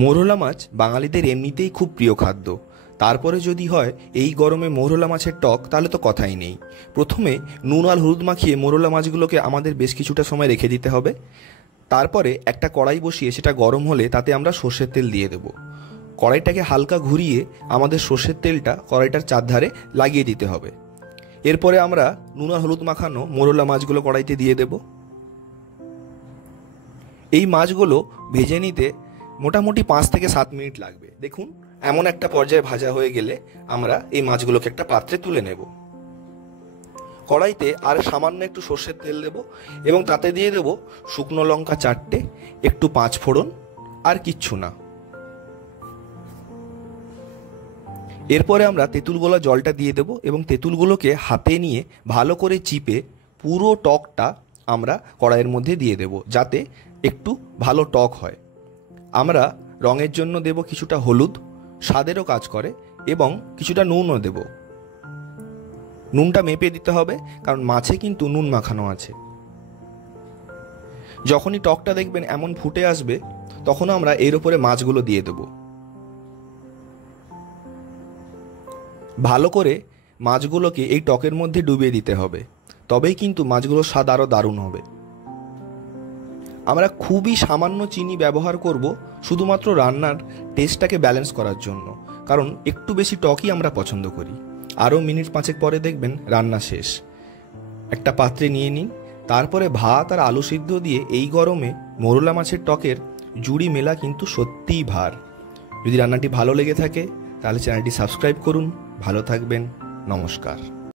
মৌরলা মাছ বাঙালিদের এমনিতেই খুব প্রিয় খাদ্য। তারপরে যদি হয় এই গরমে মৌরলা মাছের টক, তাহলে তো কথাই নেই। প্রথমে নুন আর হলুদ মাখিয়ে মৌরলা মাছগুলোকে আমাদের বেশ কিছুটা সময় রেখে দিতে হবে। তারপরে একটা কড়াই বসিয়ে সেটা গরম হলে তাতে আমরা সর্ষের তেল দিয়ে দেবো। কড়াইটাকে হালকা ঘুরিয়ে আমাদের সর্ষের তেলটা কড়াইটার চারধারে লাগিয়ে দিতে হবে। এরপরে আমরা নুন আর হলুদ মাখানো মৌরলা মাছগুলো কড়াইতে দিয়ে দেব। এই মাছগুলো ভেজে নিতে মোটামুটি 5 থেকে 7 মিনিট লাগবে। দেখুন, এমন একটা পর্যায়ে ভাজা হয়ে গেলে আমরা এই মাছগুলোকে একটা পাত্রে তুলে নেব। কড়াইতে আর সামান্য একটু সর্ষের তেল দেব এবং তাতে দিয়ে দেব শুকনো লঙ্কা 4টে, একটু 5 ফোড়ন, আর কিচ্ছু না। এরপরে আমরা তেঁতুলগোলা জলটা দিয়ে দেব এবং তেঁতুলগুলোকে হাতে নিয়ে ভালো করে চিপে পুরো টকটা আমরা কড়াইয়ের মধ্যে দিয়ে দেব, যাতে একটু ভালো টক হয়। আমরা রঙের জন্য দেব কিছুটা হলুদ, স্বাদেরও কাজ করে, এবং কিছুটা নুনও দেব। নুনটা মেপে দিতে হবে, কারণ মাছে কিন্তু নুন মাখানো আছে। যখনই টকটা দেখবেন এমন ফুটে আসবে, তখন আমরা এর উপরে মাছগুলো দিয়ে দেব। ভালো করে মাছগুলোকে এই টকের মধ্যে ডুবিয়ে দিতে হবে, তবেই কিন্তু মাছগুলোর স্বাদ আরও দারুণ হবে। আমরা খুবই সামান্য চিনি ব্যবহার করব, শুধুমাত্র রান্নার টেস্টটাকে ব্যালেন্স করার জন্য, কারণ একটু বেশি টকই আমরা পছন্দ করি। আরও মিনিট 5 পরে দেখবেন রান্না শেষ। একটা পাত্রে নিয়ে নিন, তারপরে ভাত আর আলু সিদ্ধ দিয়ে এই গরমে মৌরলা মাছের টকের জুড়ি মেলা কিন্তু সত্যিই ভার। যদি রান্নাটি ভালো লেগে থাকে তাহলে চ্যানেলটি সাবস্ক্রাইব করুন। ভালো থাকবেন। নমস্কার।